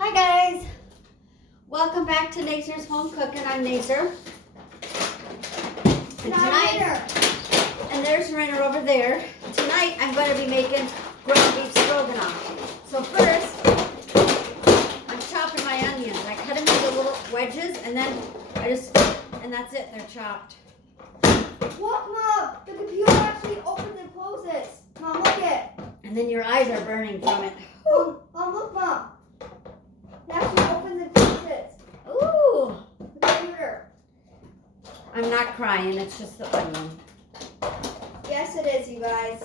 Hi guys, welcome back to Nacer's Home Cooking. I'm Nacer. And tonight, and there's Rainer over there. Tonight I'm going to be making ground beef stroganoff. So first, I'm chopping my onions. I cut them into little wedges and then and that's it, they're chopped. Look, Mom, the computer actually opens and closes. Mom, look it. And then your eyes are burning from it. Mom, look, Mom. It actually opens and closes. Ooh. The computer. I'm not crying, it's just the onion. Yes, it is, you guys.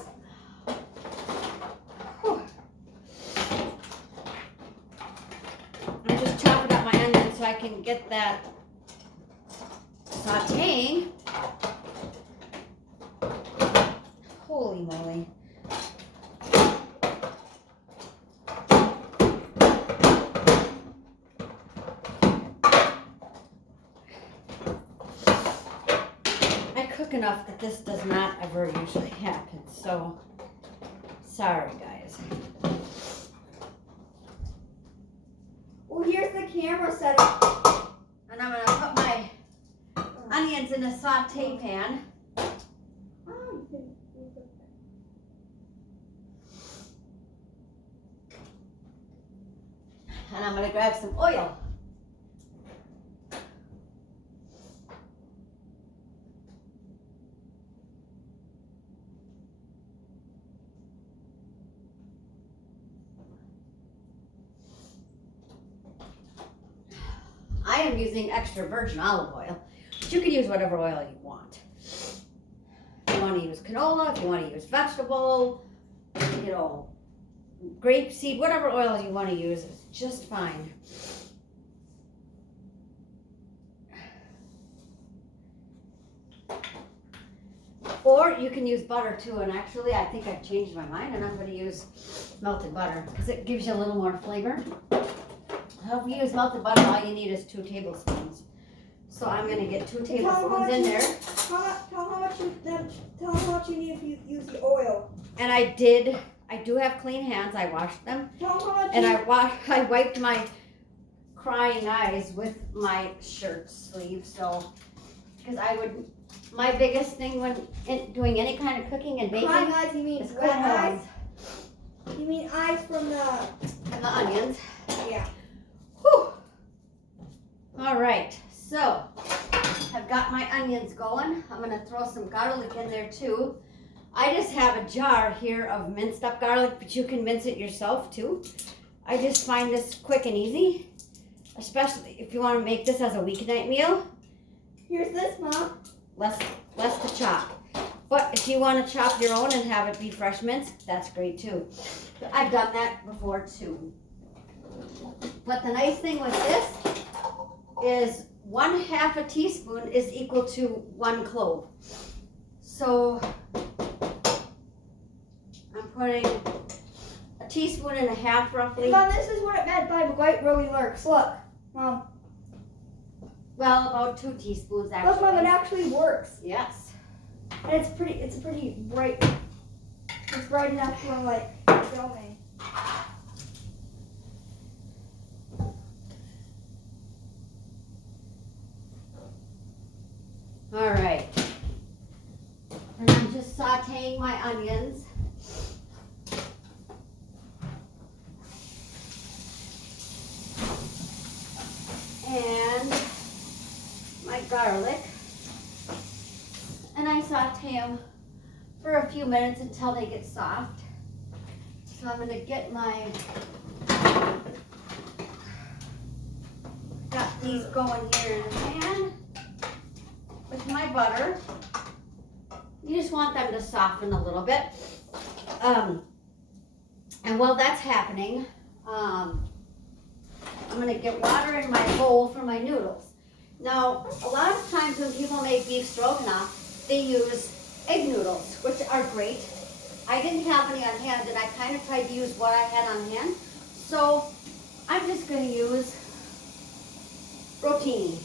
Whew. I'm just chopping up my onions so I can get that sauteing. Holy moly. I cook enough that this does not ever usually happen, so sorry guys. Well, here's the camera setup. And I'm going to put my onions in a saute pan. And I'm going to grab some oil. I am using extra virgin olive oil, but you can use whatever oil you want. If you want to use canola, if you want to use vegetable, grapeseed, whatever oil you want to use is just fine. Or you can use butter too, and actually I think I've changed my mind and I'm going to use melted butter because it gives you a little more flavor. If you use melted butter, all you need is 2 tablespoons. So I'm going to get 2 tablespoons in there. Tell how much you need if you use the oil. And I do have clean hands. I washed them. Tell how much And I wiped my crying eyes with my shirt sleeve. So, because my biggest thing when doing any kind of cooking and baking crying eyes, you mean is wet eyes? eyes. You mean eyes from the onions. Yeah. Whew. All right, so I've got my onions going. I'm gonna throw some garlic in there too. I just have a jar here of minced up garlic, but you can mince it yourself too. I just find this quick and easy, especially if you want to make this as a weeknight meal. Here's this, Mom. Less to chop. But if you want to chop your own and have it be fresh minced, that's great too. But I've done that before too. But the nice thing with this is 1/2 teaspoon is equal to 1 clove. So I'm putting 1.5 teaspoons roughly. Mom, this is what it meant by white really lurks. Look, Mom. Well, about 2 teaspoons actually. Look, Mom, it actually works. Yes. And it's pretty bright. It's bright enough for like filming. All right. And I'm just sauteing my onions. And my garlic. And I saute them for a few minutes until they get soft. So I'm going to get got these going here in the pan with my butter. You just want them to soften a little bit. And while that's happening, I'm going to get water in my bowl for my noodles. Now, a lot of times when people make beef stroganoff, they use egg noodles, which are great. I didn't have any on hand, and I kind of tried to use what I had on hand. So I'm just going to use rotini,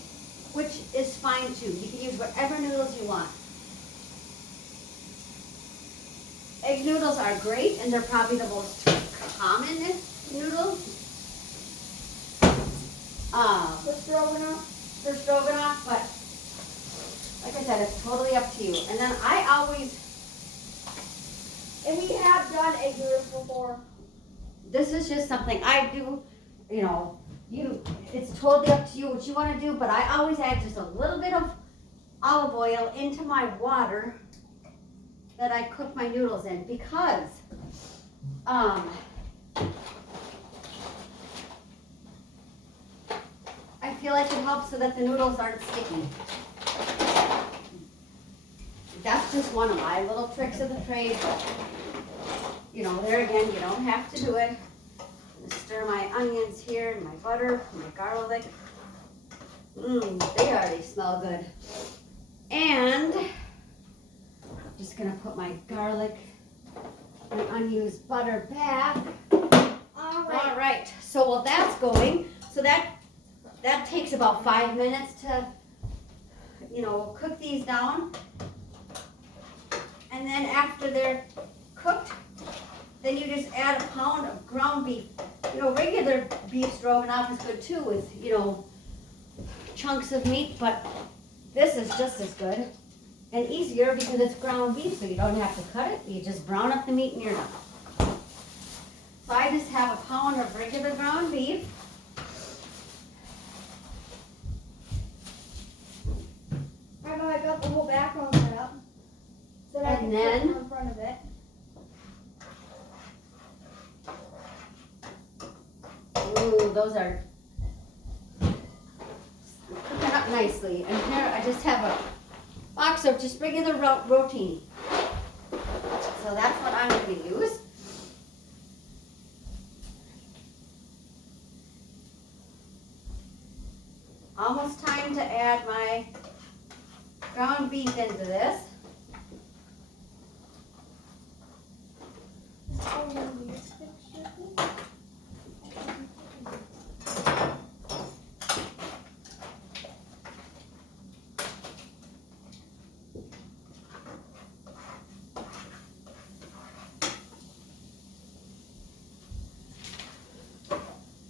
which is fine too. You can use whatever noodles you want. Egg noodles are great, and they're probably the most common noodles. stroganoff. for stroganoff, but like I said, it's totally up to you. And then I always, And we have done egg noodles before. this is just something I do, you know, it's totally up to you what you want to do, but I always add just a little bit of olive oil into my water that I cook my noodles in because I feel like it helps so that the noodles aren't sticky. That's just one of my little tricks of the trade, but you know, there again, you don't have to do it. I'm gonna stir my onions here and my butter, and my garlic. They already smell good. And I'm just gonna put my garlic and unused butter back. All right. So while that's going, so that takes about 5 minutes to, you know, cook these down. And then after they're cooked, then you just add a pound of ground beef. You know, regular beef stroganoff is good too with, you know, chunks of meat, but this is just as good and easier because it's ground beef, so you don't have to cut it. You just brown up the meat and you're done. So I just have a pound of regular ground beef. I know I got the whole background set up. So that I can And put then- it in front of it. Ooh, those are cooking up nicely. And here I just have a box of just regular rotini. So that's what I'm going to use. Almost time to add my ground beef into this. Oh, this picture.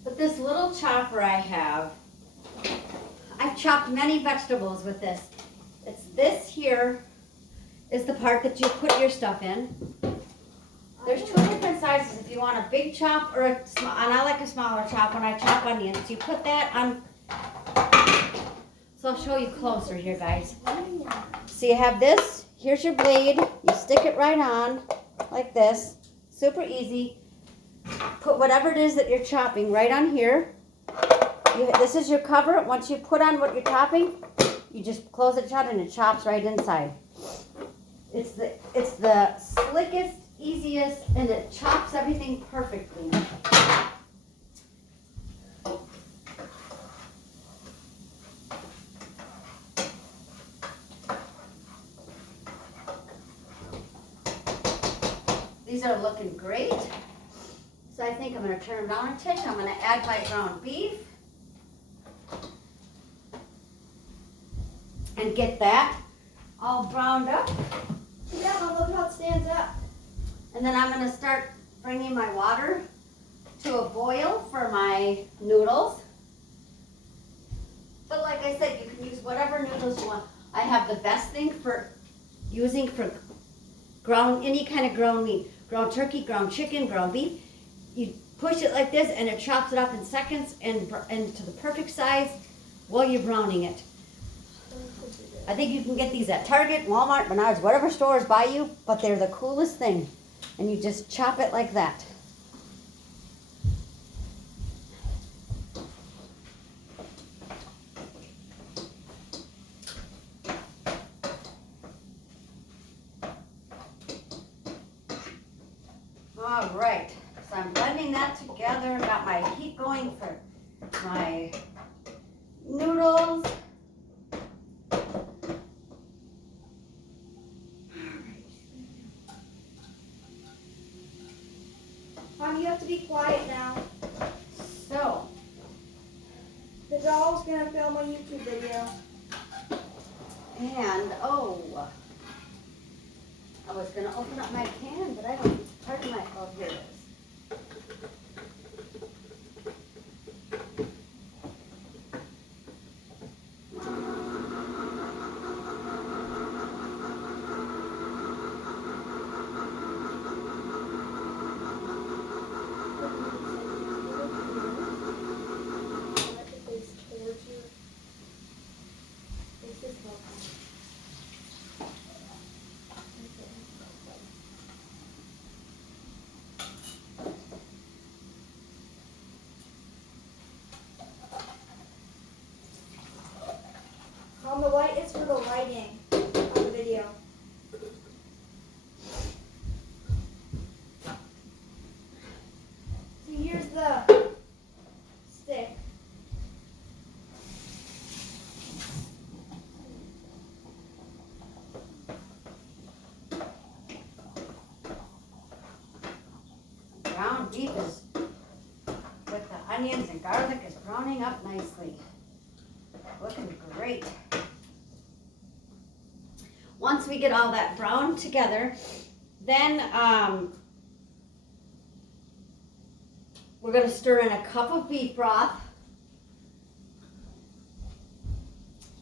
But this little chopper I have, I've chopped many vegetables with this. It's this here is the part that you put your stuff in. There's two different sizes if you want a big chop or a small, and I like a smaller chop when I chop onions. You put that on, so I'll show you closer here, guys. So you have this, here's your blade, you stick it right on, like this, super easy. Put whatever it is that you're chopping right on here. This is your cover. Once you put on what you're chopping, you just close it shut and it chops right inside. It's the slickest, easiest, and it chops everything perfectly. These are looking great. So I think I'm going to turn them down a tick. I'm going to add my ground beef. And get that all browned up. Yeah, look how it stands up. And then I'm going to start bringing my water to a boil for my noodles. But like I said, you can use whatever noodles you want. I have the best thing for using for ground, any kind of ground meat. Ground turkey, ground chicken, ground beef. You push it like this and it chops it up in seconds and to the perfect size while you're browning it. I think you can get these at Target, Walmart, Menards, whatever stores buy you, but they're the coolest thing. And you just chop it like that. All right, so I'm blending that together, got my heat going for my noodles. Mom, you have to be quiet now. So, The doll's gonna film a YouTube video. and oh, I was gonna open up my can, but I don't, pardon my, oh, here it is. the lighting of the video. So here's the stick. Ground beef is, with the onions and garlic, is browning up nicely. Looking great. Once we get all that browned together, then we're gonna stir in a cup of beef broth.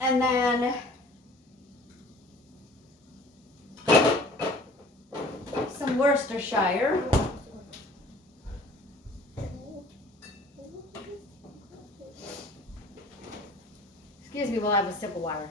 And then some Worcestershire. Excuse me while I have a sip of water.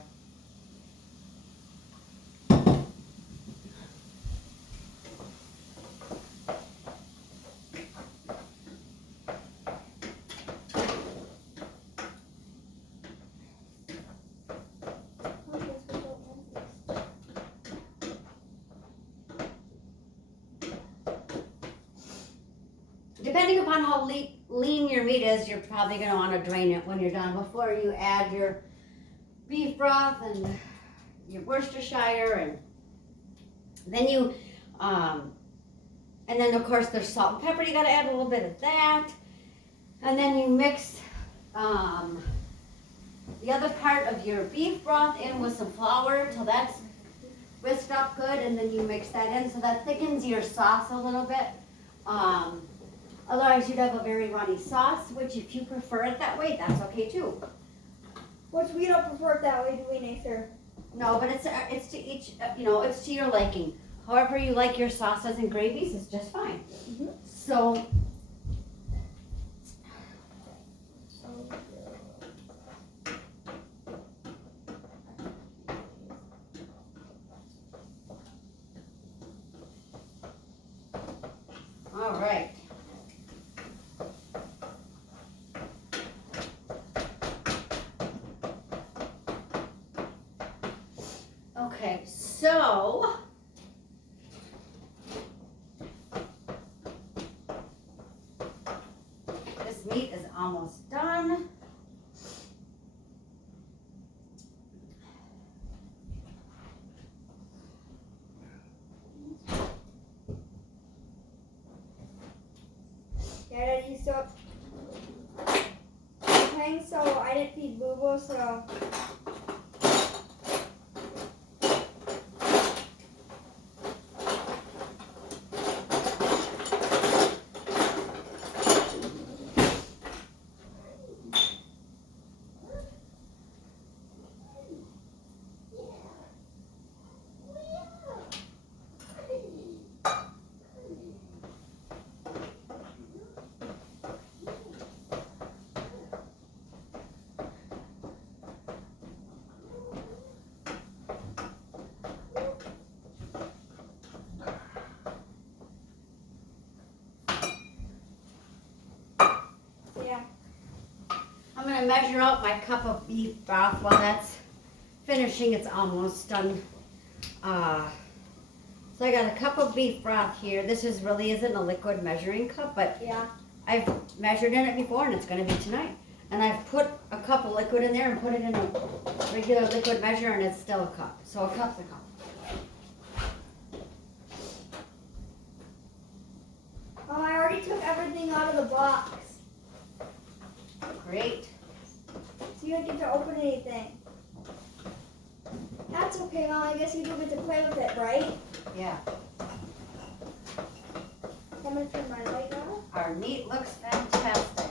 Depending upon how lean your meat is, you're probably going to want to drain it when you're done before you add your beef broth and your Worcestershire, and then you, and then of course there's salt and pepper. You got to add a little bit of that, and then you mix the other part of your beef broth in with some flour till that's whisked up good, and then you mix that in so that thickens your sauce a little bit. Otherwise, you'd have a very runny sauce, which if you prefer it that way, that's okay too. Which we don't prefer it that way, do we, Nacer? No, but it's to each, it's to your liking. However you like your sauces and gravies is just fine. Mm-hmm. So, all right. Okay, so this meat is almost done. Yeah, Daddy, so okay, so I didn't feed Boo Boo, so yeah. I'm going to measure out my cup of beef broth while that's finishing. It's almost done. So I got a cup of beef broth here. This really isn't a liquid measuring cup, but Yeah. I've measured in it before and it's going to be tonight. And I've put a cup of liquid in there and put it in a regular liquid measure and it's still a cup. So a cup's a cup. Oh, I already took everything out of the box. Great. So you don't get to open anything. That's okay, Mom. I guess you do get to play with it, right? Yeah. I'm gonna turn my light off. Our meat looks fantastic.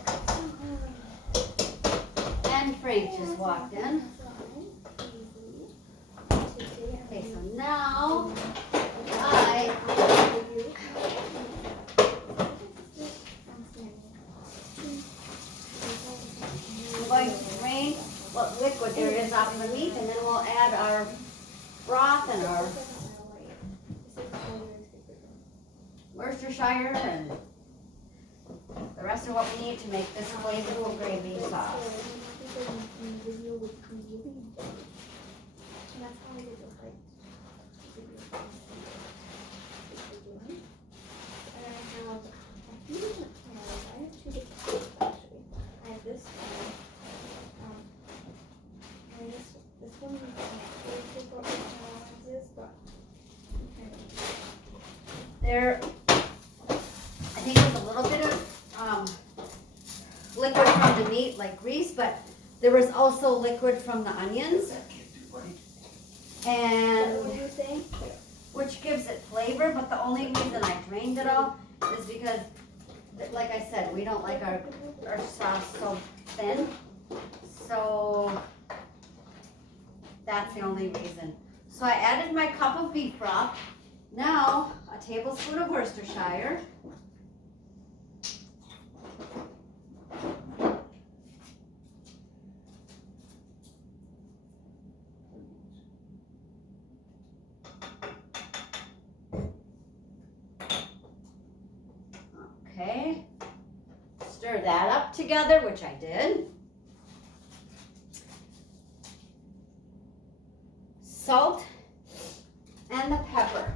And Frank just walked in. Okay, so now I'm going to drain what liquid there is off of the meat, and then we'll add our broth and our Worcestershire and the rest of what we need to make this flavorful gravy sauce. And that's how I did the fight. And I have a few different panels. I have two different panels actually. I have this one. And this one is super panels, but There, I think there's a little bit of liquid from the meat, like grease, but there was also liquid from the onions. And what you were saying? which gives it flavor, but the only reason I drained it all is because, like I said, we don't like our sauce so thin. So that's the only reason. So I added my cup of beef broth. Now, a tablespoon of Worcestershire. Okay, stir that up together, which I did. Salt and the pepper.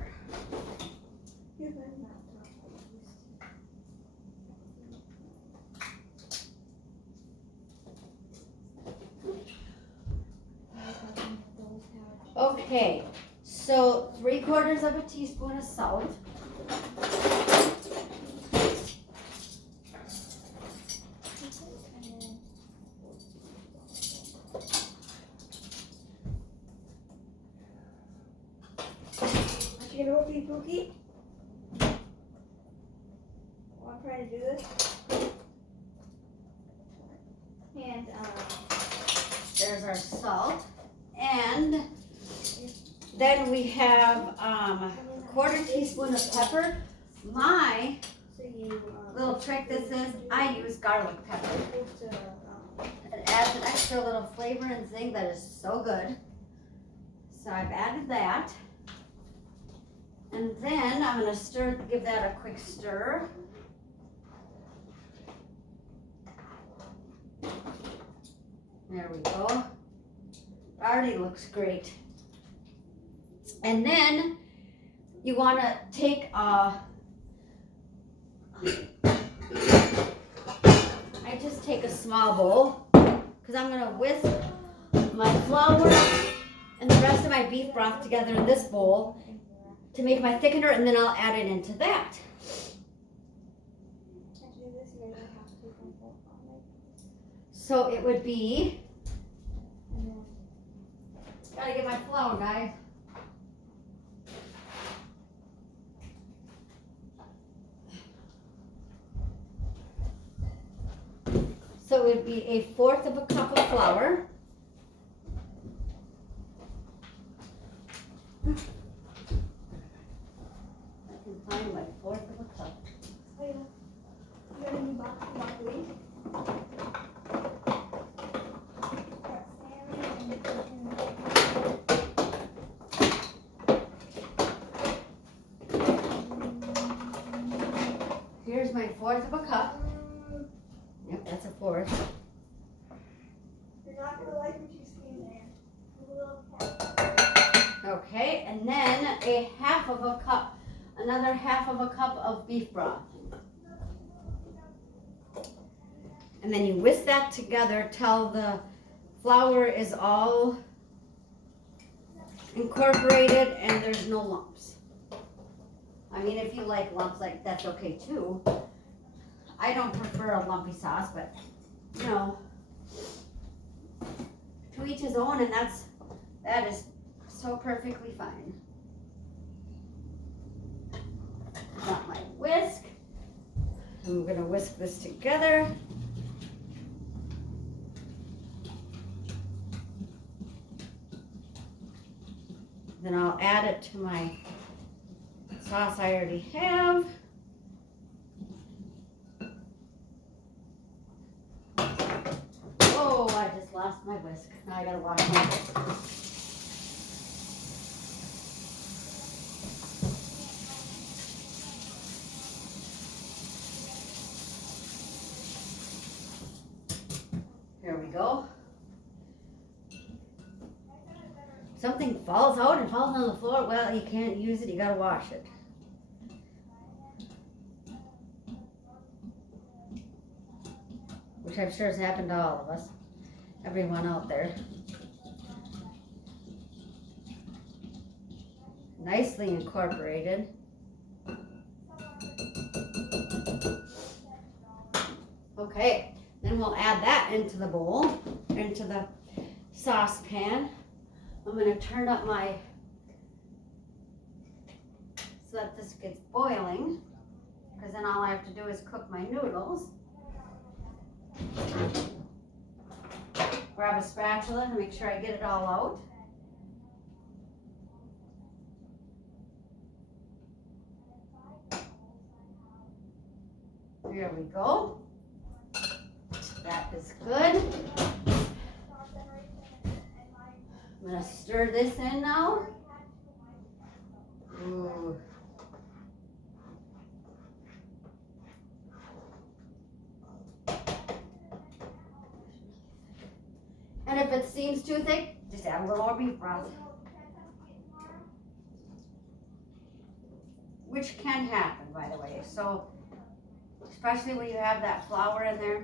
Okay, so 3/4 of a teaspoon of salt. You gonna go Pookie? While I'm trying to do this. And There's our salt. And then we have a 1/4 teaspoon of pepper. My so you little trick this is, I use garlic pepper. supposed to It adds an extra little flavor and zing that is so good. So I've added that. And then I'm gonna give that a quick stir. There we go. Already looks great. And then you wanna take I just take a small bowl because I'm gonna whisk my flour and the rest of my beef broth together in this bowl to make my thickener, and then I'll add it into that. So it would be, gotta get my flour, guys. So it would be 1/4 of a cup of flour. I can find my 1/4 of a cup. Oh, yeah. You got a new box of broccoli. Here's my 1/4 of a cup. Yep, that's a 1/4. You're not gonna like what you see in there. A little cat. Okay, and then a 1/2 of a cup, another 1/2 of a cup of beef broth. And then you whisk that together till the flour is all incorporated and there's no lumps. I mean, if you like lumps, like that's okay too. I don't prefer a lumpy sauce, but you know, to each his own, and that is so perfectly fine. Got my whisk. I'm gonna whisk this together. Then I'll add it to my sauce I already have. Oh, I just lost my whisk. Now I gotta wash my whisk. Here we go. something falls out and falls on the floor, well, you can't use it, you gotta wash it. Which I'm sure has happened to all of us. Everyone out there. Nicely incorporated. Okay, then we'll add that into the bowl, into the saucepan. I'm gonna turn up so that this gets boiling, because then all I have to do is cook my noodles. Grab a spatula to make sure I get it all out. There we go. That is good. I'm gonna stir this in now. Ooh. And if it seems too thick, just add a little more beef broth. Which can happen, by the way. So, especially when you have that flour in there.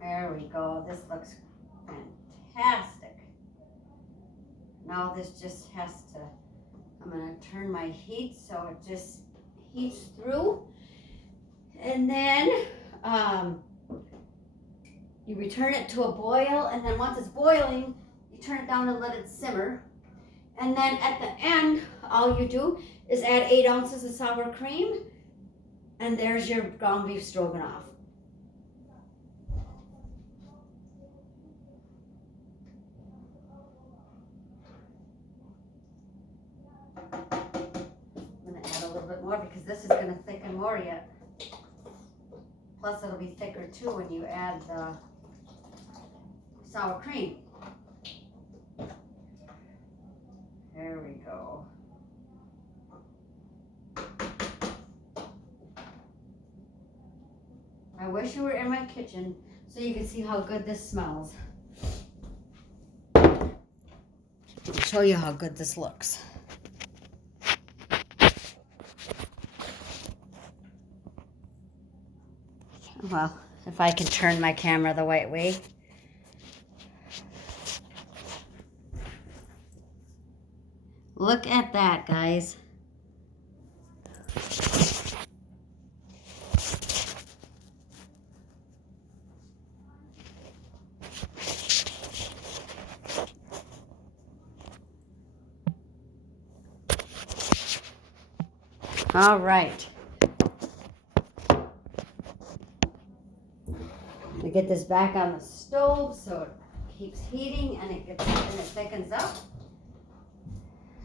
There we go. This looks fantastic. Now this just has to, I'm going to turn my heat so it just heats through. And then you return it to a boil, and then once it's boiling, you turn it down and let it simmer. And then at the end, all you do is add 8 ounces of sour cream, and there's your ground beef stroganoff. I'm going to add a little bit more because this is going to thicken more yet. Plus it'll be thicker too when you add the sour cream. There we go. I wish you were in my kitchen so you can see how good this smells. I'll show you how good this looks. Well, if I can turn my camera the right way. Look at that, guys. All right. We get this back on the stove so it keeps heating and it thickens up.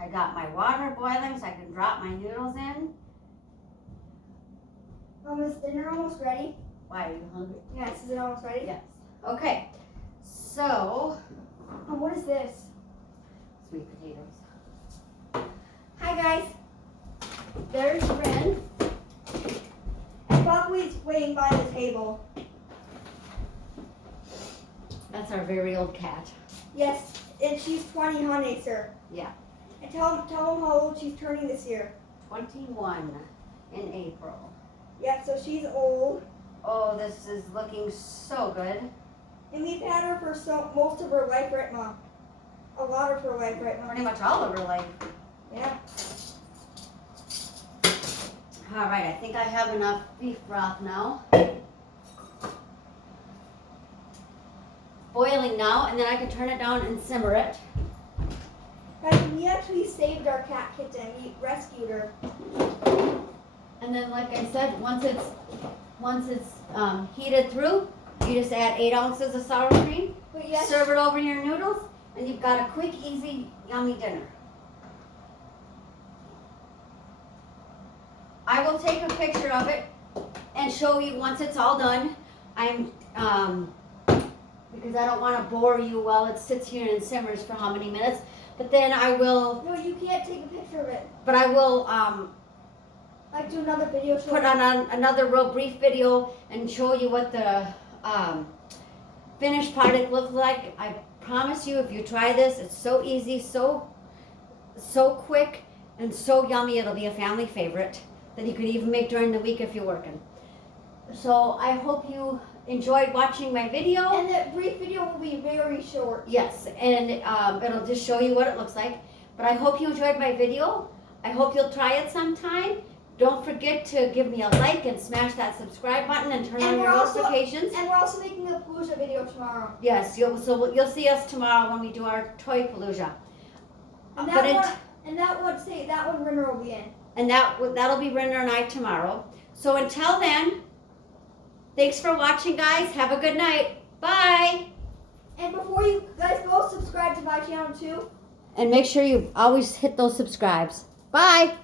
I got my water boiling so I can drop my noodles in. Is dinner almost ready? Why, are you hungry? Yes, is it almost ready? Yes. Okay, so. Oh, what is this? Sweet potatoes. Hi, guys. There's Ren. And Buckwheat's waiting by the table. That's our very old cat. Yes, and she's 20, huh, Nacer? Yeah. And tell them how old she's turning this year. 21 in April. Yep, so she's old. Oh, this is looking so good. And we've had her for most of her life, right, Mom? A lot of her life, right, Mom? Pretty much all of her life. Yeah. All right, I think I have enough beef broth now. Boiling now, and then I can turn it down and simmer it. Guys, we actually saved our cat kitten. We rescued her. And then, like I said, once it's heated through, you just add 8 ounces of sour cream, But yes, serve it over your noodles, and you've got a quick, easy, yummy dinner. I will take a picture of it and show you once it's all done. Because I don't want to bore you while it sits here and simmers for how many minutes. But then I will. No, you can't take a picture of it. But I will Like do another video showing. put on another real brief video and show you what the finished product looks like. I promise you, if you try this, it's so easy, so quick, and so yummy. It'll be a family favorite that you could even make during the week if you're working. So I hope you enjoyed watching my video. And that brief video will be very short. Yes, and it'll just show you what it looks like. But I hope you enjoyed my video. I hope you'll try it sometime. Don't forget to give me a like and smash that subscribe button and turn on your notifications. And we're also making a Palooza video tomorrow. Yes, you'll see us tomorrow when we do our toy Palooza. And that one Renner will be in. And that'll be Renner and I tomorrow. So until then, thanks for watching, guys. Have a good night. Bye. And before you guys go, subscribe to my channel too. And make sure you always hit those subscribes. Bye.